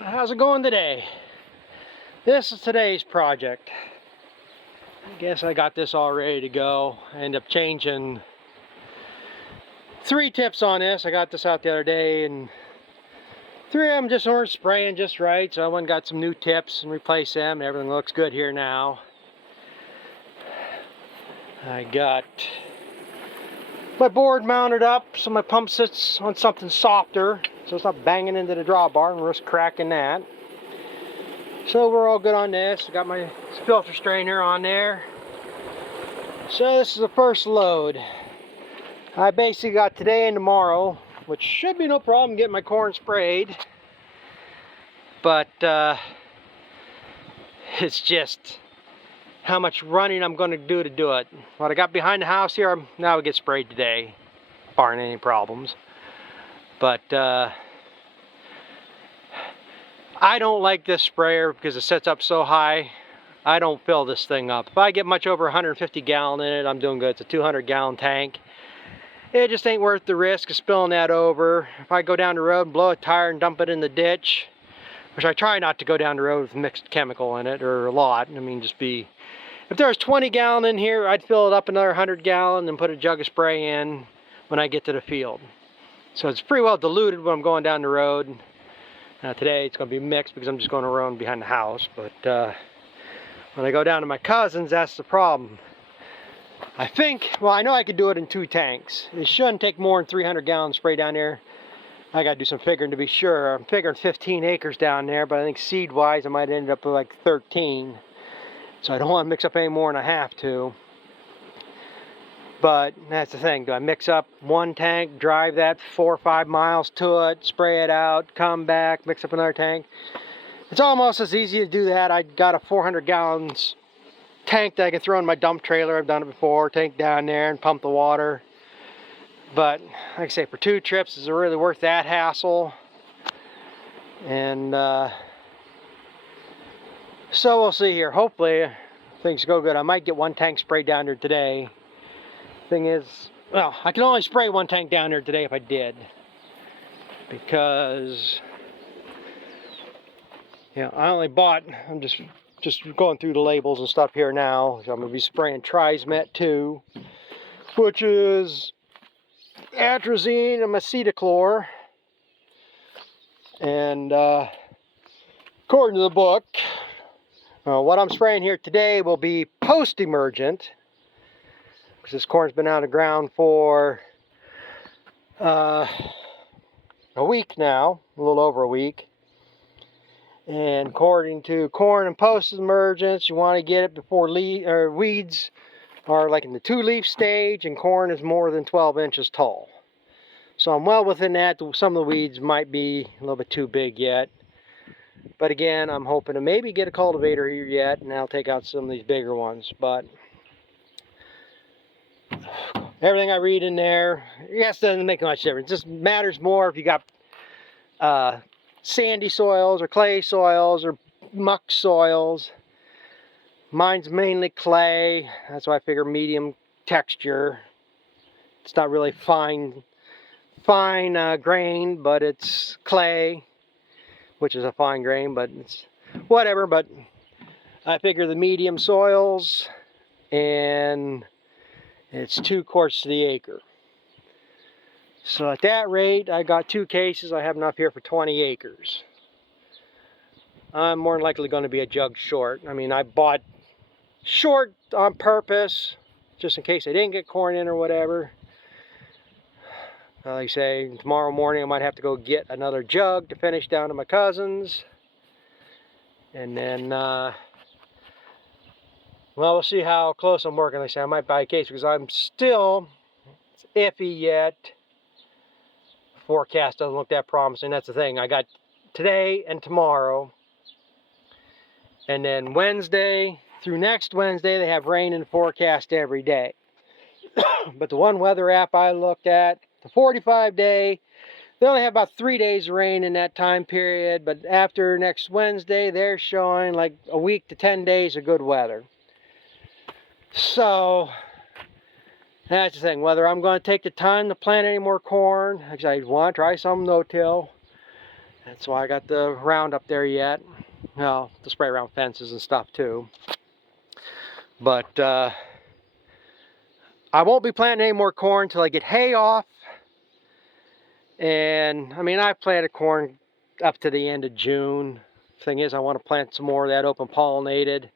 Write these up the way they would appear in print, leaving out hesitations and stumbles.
How's it going today? This is today's project. I guess I got this all ready to go. I ended up changing 3 tips on this. I got this out the other day and 3 of them just weren't spraying just right, so I went and got some new tips and replaced them. Everything looks good here now. I got my board mounted up so my pump sits on something softer so it's not banging into the drawbar and risk cracking that. So we're all good on this. I got my filter strainer on there. So this is the first load. I basically got today and tomorrow, which should be no problem getting my corn sprayed. But it's just how much running I'm going to do it. What I got behind the house here, now we get sprayed today, barring any problems. But I don't like this sprayer because it sets up so high. I don't fill this thing up. If I get much over 150 gallon in it, I'm doing good. It's a 200 gallon tank. It just ain't worth the risk of spilling that over. If I go down the road and blow a tire and dump it in the ditch, which I try not to go down the road with mixed chemical in it, or a lot. I mean, just be, if there was 20 gallon in here, I'd fill it up another 100 gallon and put a jug of spray in when I get to the field. So it's pretty well diluted when I'm going down the road. Today it's going to be mixed because I'm just going around behind the house, but when I go down to my cousin's, that's the problem. I think, well, I know I could do it in 2 tanks. It shouldn't take more than 300 gallons spray down there. I got to do some figuring to be sure. I'm figuring 15 acres down there, but I think seed-wise I might end up with like 13. So I don't want to mix up any more than I have to. But that's the thing. Do I mix up 1 tank, drive that 4 or 5 miles to it, spray it out, come back, mix up another tank? It's almost as easy to do that. I got a 400 gallons tank that I can throw in my dump trailer. I've done it before. Tank down there and pump the water. But like I say, for 2 trips, is it really worth that hassle? And so we'll see here. Hopefully things go good. I might get 1 tank sprayed down there today. Thing is, well, I can only spray 1 tank down there today if I did, because I only bought, I'm just going through the labels and stuff here now. So I'm going to be spraying Trismet 2, which is atrazine and acetochlor. And according to the book, what I'm spraying here today will be post-emergent, because this corn's been out of the ground for a week now, a little over a week. And according to corn and post-emergence, you want to get it before weeds are like in the 2-leaf stage, and corn is more than 12 inches tall. So I'm well within that. Some of the weeds might be a little bit too big yet. But again, I'm hoping to maybe get a cultivator here yet, and that'll take out some of these bigger ones. But everything I read in there, yes, doesn't make much difference. It just matters more if you got sandy soils or clay soils or muck soils. Mine's mainly clay. That's why I figure medium texture. It's not really fine grain, but it's clay, which is a fine grain, but it's whatever. But I figure the medium soils, and it's 2 quarts to the acre. So at that rate, I got 2 cases. I have enough here for 20 acres. I'm more than likely going to be a jug short. I mean, I bought short on purpose, just in case I didn't get corn in or whatever. Like I say, tomorrow morning I might have to go get another jug to finish down to my cousin's. And then, well, we'll see how close I'm working. Like I say, I might buy a case because I'm still, it's iffy yet. Forecast doesn't look that promising. That's the thing. I got today and tomorrow, and then Wednesday through next Wednesday they have rain in the forecast every day. But the one weather app I looked at, the 45-day, they only have about 3 days of rain in that time period. But after next Wednesday, they're showing like a week to 10 days of good weather. So that's the thing, whether I'm going to take the time to plant any more corn, because I want to try some no-till. That's why I got the round up there yet. Well, to spray around fences and stuff too. But I won't be planting any more corn until I get hay off. And I mean, I planted corn up to the end of June. Thing is, I want to plant some more of that open pollinated.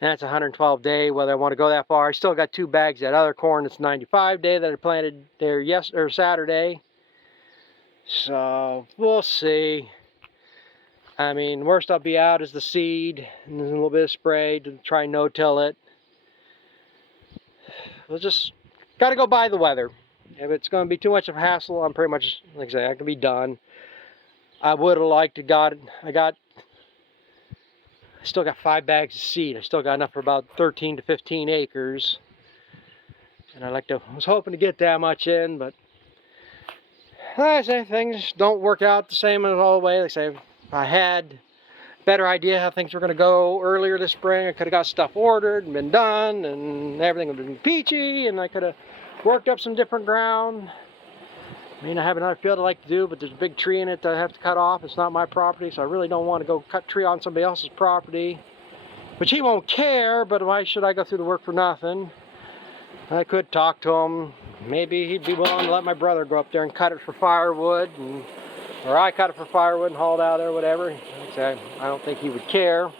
And that's 112 day, whether I want to go that far. I still got 2 bags of that other corn that's 95 day that I planted there Saturday. So we'll see. I mean, worst I'll be out is the seed and a little bit of spray to try and no-till it. We'll just got to go by the weather. If it's going to be too much of a hassle, I'm pretty much, like I say, I can be done. I would have liked to I still got 5 bags of seed. I still got enough for about 13 to 15 acres. And I was hoping to get that much in, but like I say, things don't work out the same as all the way. Like I say, if I had a better idea how things were going to go earlier this spring, I could have got stuff ordered and been done, and everything would have been peachy, and I could have worked up some different ground. I mean, I have another field I like to do, but there's a big tree in it that I have to cut off. It's not my property, so I really don't want to go cut tree on somebody else's property. Which he won't care, but why should I go through the work for nothing? I could talk to him. Maybe he'd be willing to let my brother go up there and cut it for firewood, or I cut it for firewood and haul it out there, or whatever. I don't think he would care.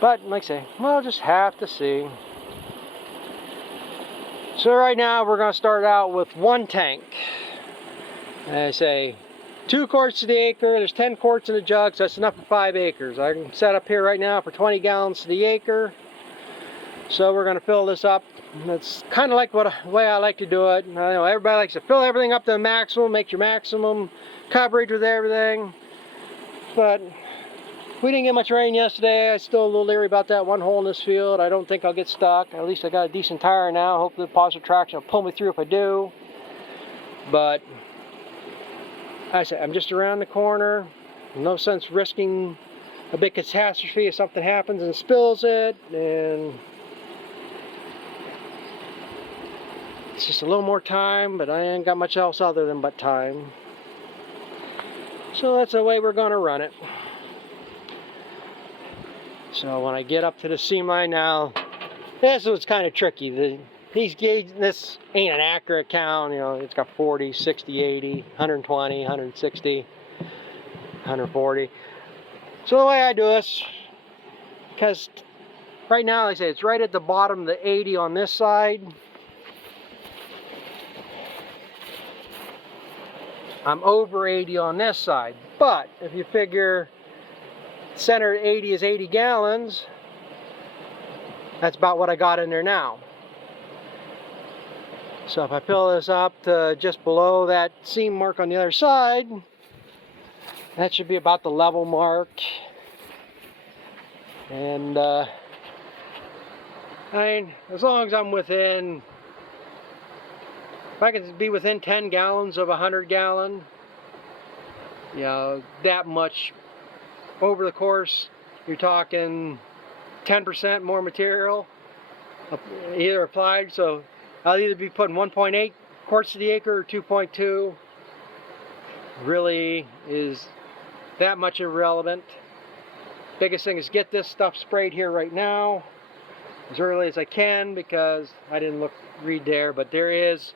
But, like I say, we'll just have to see. So right now we're going to start out with 1 tank. And I say 2 quarts to the acre. There's 10 quarts in a jug, so that's enough for 5 acres. I can set up here right now for 20 gallons to the acre. So we're going to fill this up. That's kind of like the way I like to do it. I know everybody likes to fill everything up to the maximum, make your maximum coverage with everything. But we didn't get much rain yesterday. I'm still a little leery about that one hole in this field. I don't think I'll get stuck. At least I got a decent tire now. Hopefully the positive traction will pull me through if I do. But I say I'm just around the corner. No sense risking a big catastrophe if something happens and spills it. And it's just a little more time, but I ain't got much else other than but time. So that's the way we're going to run it. So when I get up to the seam line now, this was kind of tricky. These gauges, this ain't an accurate count. You know, it's got 40, 60, 80, 120, 160, 140. So the way I do this, because right now, like I say, it's right at the bottom of the 80 on this side. I'm over 80 on this side. But if you figure center 80 is 80 gallons, that's about what I got in there now. So if I fill this up to just below that seam mark on the other side, that should be about the level mark. And I mean, as long as I'm within, if I can be within 10 gallons of a 100 gallon, you know, that much over the course, you're talking 10% more material either applied. So I'll either be putting 1.8 quarts to the acre or 2.2. Really is that much irrelevant. Biggest thing is get this stuff sprayed here right now as early as I can, because I didn't read there, but there is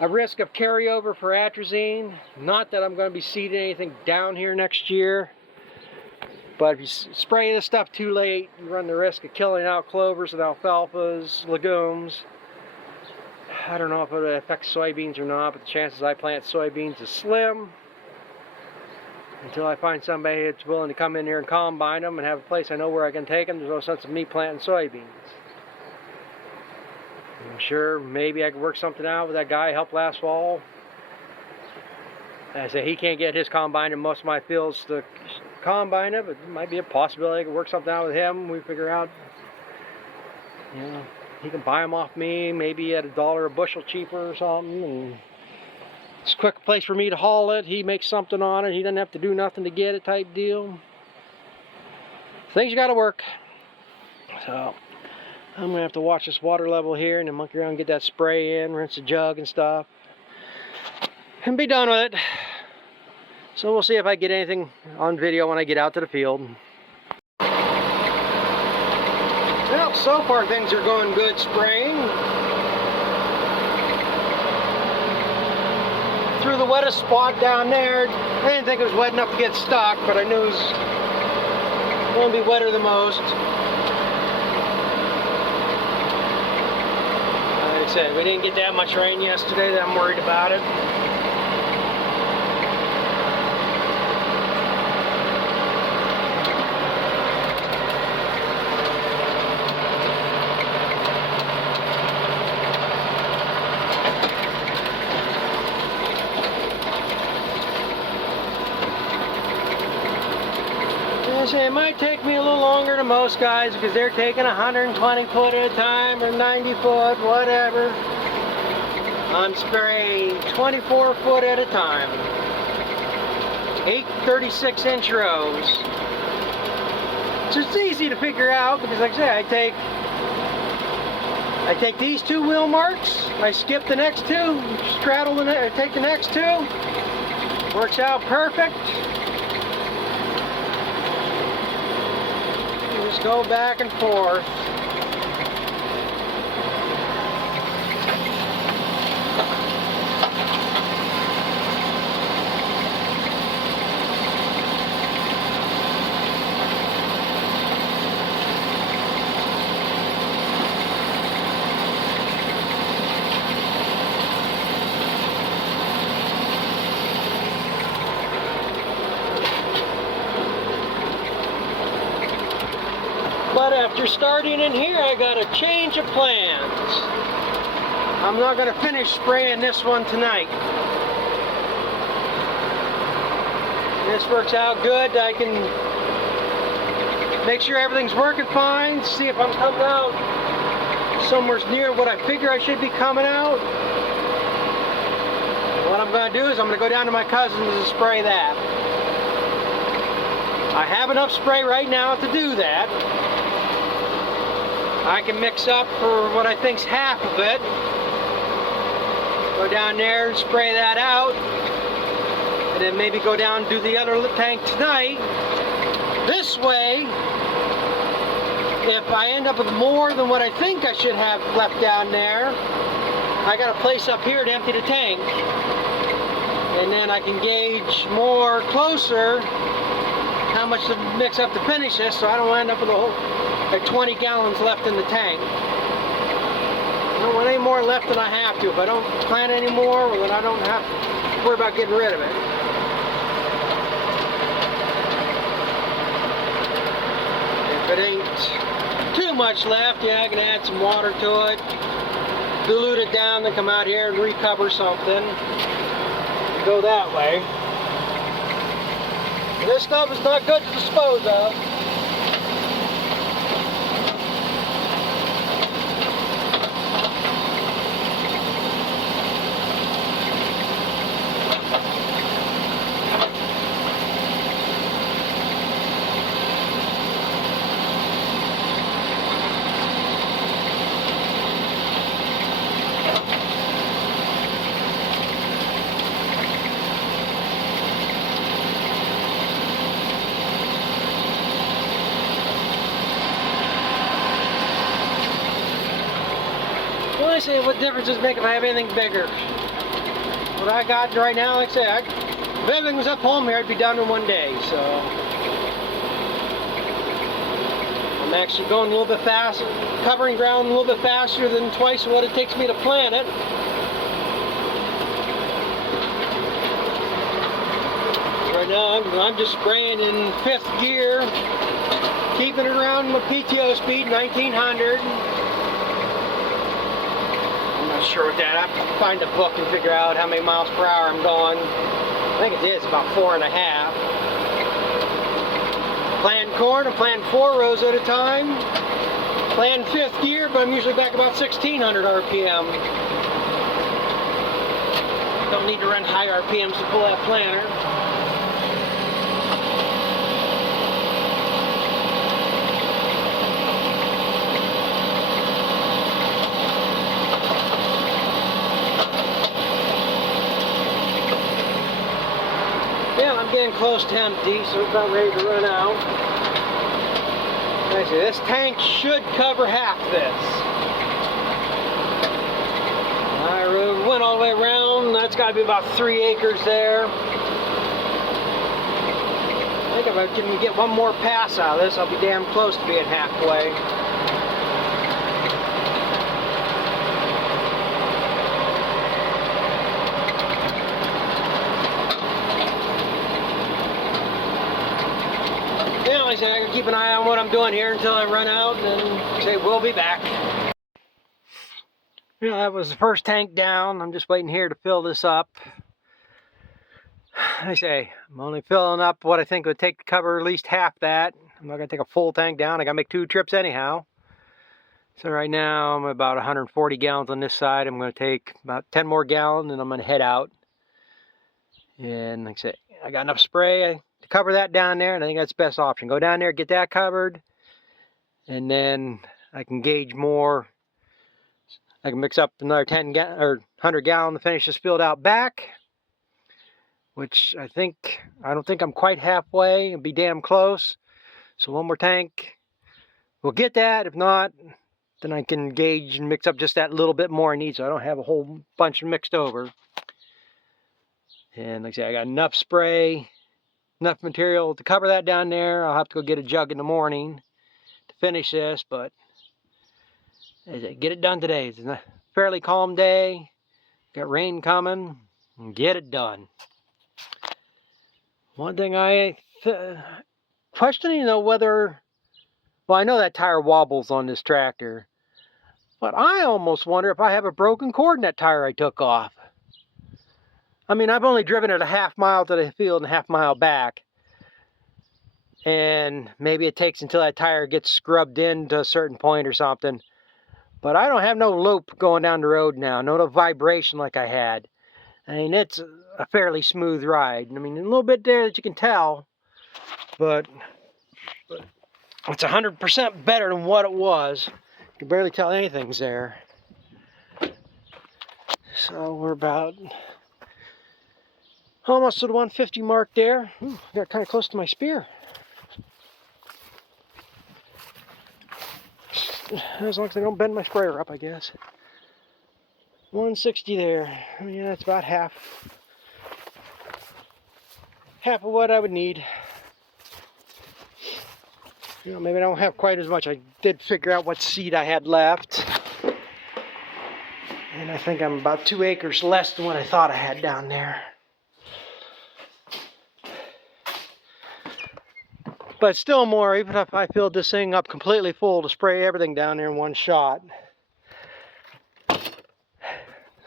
a risk of carryover for atrazine. Not that I'm going to be seeding anything down here next year, but if you spray this stuff too late, you run the risk of killing out clovers and alfalfas, legumes. I don't know if it affects soybeans or not, but the chances I plant soybeans is slim. Until I find somebody that's willing to come in here and combine them and have a place I know where I can take them, there's no sense of me planting soybeans. I'm sure maybe I could work something out with that guy I helped last fall. I say he can't get his combine in most of my fields to combine it, but it might be a possibility I could work something out with him. We figure out, you know, he can buy them off me, maybe at $1 a bushel cheaper or something, and it's a quick place for me to haul it. He makes something on it. He doesn't have to do nothing to get it, type deal. Things got to work. So I'm going to have to watch this water level here and then monkey around and get that spray in, rinse the jug and stuff, and be done with it. So we'll see if I get anything on video when I get out to the field. Well, so far things are going good spraying. Through the wettest spot down there, I didn't think it was wet enough to get stuck, but I knew it was going to be wetter than most. Like I said, we didn't get that much rain yesterday that I'm worried about it. It might take me a little longer than most guys because they're taking 120 foot at a time or 90 foot, whatever. I'm spraying 24 foot at a time. 8 36-inch rows. So it's easy to figure out because, like I say, I take these two wheel marks, I skip the next two, straddle take the next two. Works out perfect. Just go back and forth. But after starting in here, I got a change of plans. I'm not going to finish spraying this one tonight. This works out good. I can make sure everything's working fine, see if I'm coming out somewhere near what I figure I should be coming out. What I'm going to do is I'm going to go down to my cousin's and spray that. I have enough spray right now to do that. I can mix up for what I think's half of it. Go down there and spray that out. And then maybe go down and do the other tank tonight. This way, if I end up with more than what I think I should have left down there, I got a place up here to empty the tank. And then I can gauge more closer how much to mix up to finish this, so I don't end up with a whole, like 20 gallons left in the tank. I don't want any more left than I have to. If I don't plant any more, well, then I don't have to worry about getting rid of it. If it ain't too much left, yeah, I can add some water to it, dilute it down, then come out here and recover something. Go that way. This stuff is not good to dispose of. I say, what difference does it make if I have anything bigger? What I got right now, like I say, if everything was up home here, I'd be done in one day. So I'm actually going a little bit faster, covering ground a little bit faster than twice what it takes me to plant it. Right now, I'm just spraying in 5th gear, keeping it around my PTO speed, 1900. Not sure with that. I have to find a book and figure out how many miles per hour I'm going. I think it is about 4.5. Planting corn, I'm planting 4 rows at a time. Planting 5th gear, but I'm usually back about 1600 RPM. Don't need to run high RPMs to pull that planter. I'm getting close to empty, so it's about ready to run out. Actually, this tank should cover half this. I went all the way around. That's got to be about 3 acres there. I think if I can get one more pass out of this, I'll be damn close to being halfway. I can keep an eye on what I'm doing here until I run out, and then say we'll be back. You know, that was the first tank down. I'm just waiting here to fill this up. I say I'm only filling up what I think would take to cover at least half that. I'm not going to take a full tank down. I got to make 2 trips anyhow. So right now I'm about 140 gallons on this side. I'm going to take about 10 more gallons, and I'm going to head out. And like I say, I got enough spray to cover that down there, and I think that's the best option. Go down there, get that covered, and then I can gauge more. I can mix up another 100 gallon to finish this filled out back, which I don't think I'm quite halfway. It'll be damn close. So one more tank, we'll get that. If not, then I can gauge and mix up just that little bit more I need, so I don't have a whole bunch mixed over. And like I say, I got enough spray, enough material to cover that down there. I'll have to go get a jug in the morning to finish this, but get it done today. It's a fairly calm day. Got rain coming. And get it done. One thing questioning though whether, well, I know that tire wobbles on this tractor, but I almost wonder if I have a broken cord in that tire I took off. I mean, I've only driven it a half mile to the field and a half mile back. And maybe it takes until that tire gets scrubbed in to a certain point or something. But I don't have no loop going down the road now. No vibration like I had. I mean, it's a fairly smooth ride. I mean, a little bit there that you can tell. But it's 100% better than what it was. You can barely tell anything's there. So we're about almost to the 150 mark there. Ooh, I got kind of close to my spear. As long as I don't bend my sprayer up, I guess. 160 there. I mean, that's about half of what I would need. You know, maybe I don't have quite as much. I did figure out what seed I had left. And I think I'm about 2 acres less than what I thought I had down there. But still more, even if I filled this thing up completely full to spray everything down there in one shot.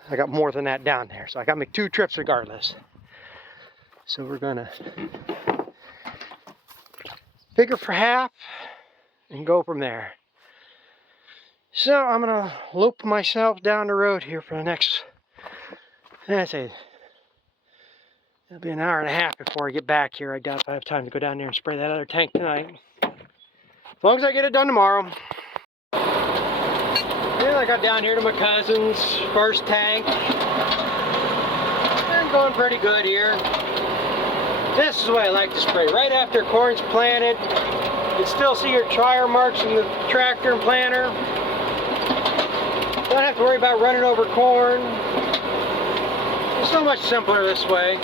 I got more than that down there, so I got to make 2 trips regardless. So we're gonna figure for half and go from there. So I'm gonna loop myself down the road here for the next, I'd say, it'll be an hour and a half before I get back here. I doubt if I have time to go down there and spray that other tank tonight. As long as I get it done tomorrow. Yeah, I got down here to my cousin's first tank. I'm going pretty good here. This is the way I like to spray. Right after corn's planted, you can still see your tire marks in the tractor and planter. Don't have to worry about running over corn. It's so much simpler this way.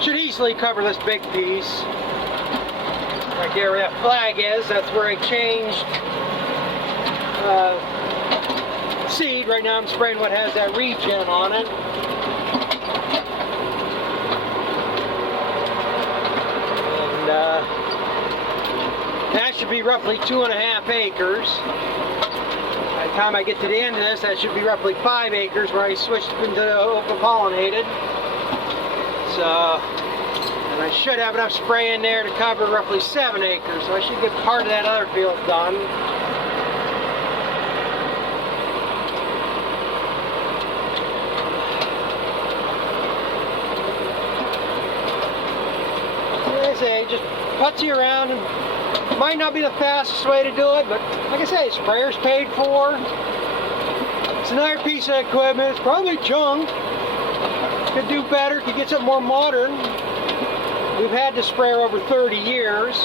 Should easily cover this big piece. Right there where that flag is, that's where I changed seed. Right now I'm spraying what has that regen on it. And that should be roughly 2.5 acres. I time I get to the end of this, that should be roughly 5 acres where I switched into open pollinated. So, and I should have enough spray in there to cover roughly 7 acres, so I should get part of that other field done. Like I say, just putsy around, and might not be the fastest way to do it, but like I say, sprayer's paid for. It's another piece of equipment. It's probably junk. Could do better, could get something more modern. We've had this sprayer over 30 years.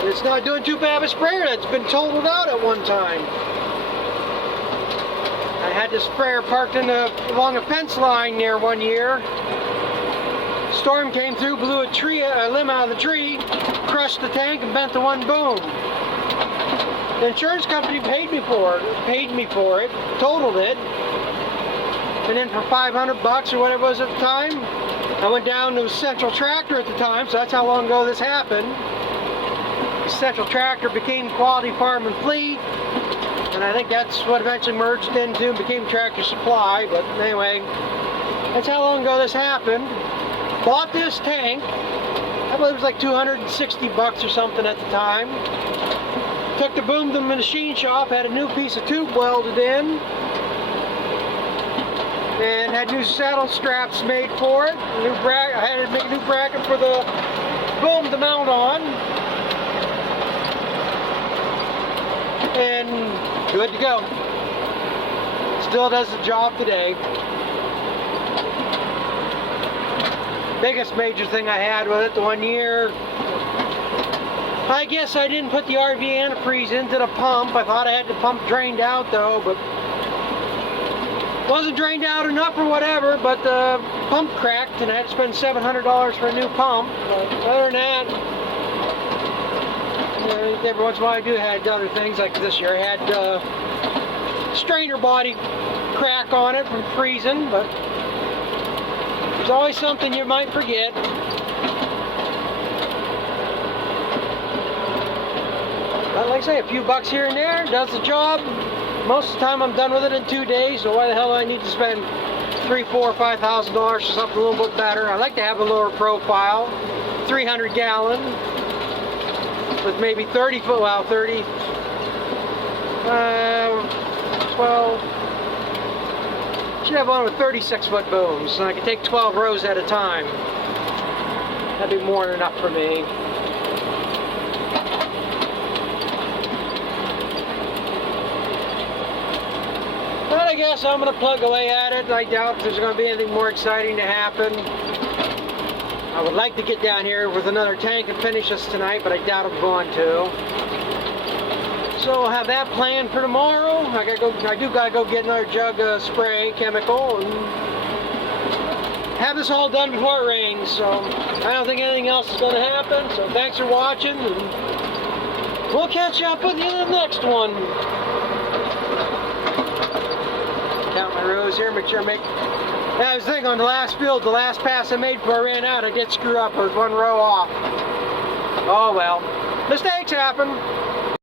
And it's not doing too bad of a sprayer that's been totaled out at one time. I had this sprayer parked along a fence line there one year. Storm came through, blew a limb out of the tree, crushed the tank and bent the one boom. The insurance company paid me for it, totaled it. And then for 500 bucks or whatever it was at the time, I went down to Central Tractor at the time, so that's how long ago this happened. Central Tractor became Quality Farm and Fleet, and I think that's what eventually merged into and became Tractor Supply. But anyway, that's how long ago this happened. Bought this tank, I believe it was like 260 bucks or something at the time. Took the boom to the machine shop, had a new piece of tube welded in, and had new saddle straps made for it. I had to make a new bracket for the boom to mount on. And good to go. Still does the job today. Biggest major thing I had with it the one year, I guess I didn't put the RV antifreeze into the pump. I thought I had the pump drained out though, but wasn't drained out enough or whatever, but the pump cracked and I had to spend $700 for a new pump. But other than that, every once in a while I do had other things, like this year I had strainer body crack on it from freezing, but there's always something you might forget. But like I say, a few bucks here and there does the job. Most of the time I'm done with it in 2 days, so why the hell do I need to spend $3,000, $4,000, $5,000 for something a little bit better? I like to have a lower profile, 300 gallon, with maybe 30 foot, well 30, 12, should have one with 36 foot booms, so I can take 12 rows at a time. That'd be more than enough for me. But I guess I'm going to plug away at it. I doubt there's going to be anything more exciting to happen. I would like to get down here with another tank and finish this tonight, but I doubt I'm going to. So I'll have that planned for tomorrow. I do gotta go get another jug of spray chemical and have this all done before it rains. So I don't think anything else is going to happen. So thanks for watching, and we'll catch up with you in the next one. Count my rows here, make sure I make. I was thinking on the last field, the last pass I made before I ran out, I did screw up. I was one row off. Oh well, mistakes happen.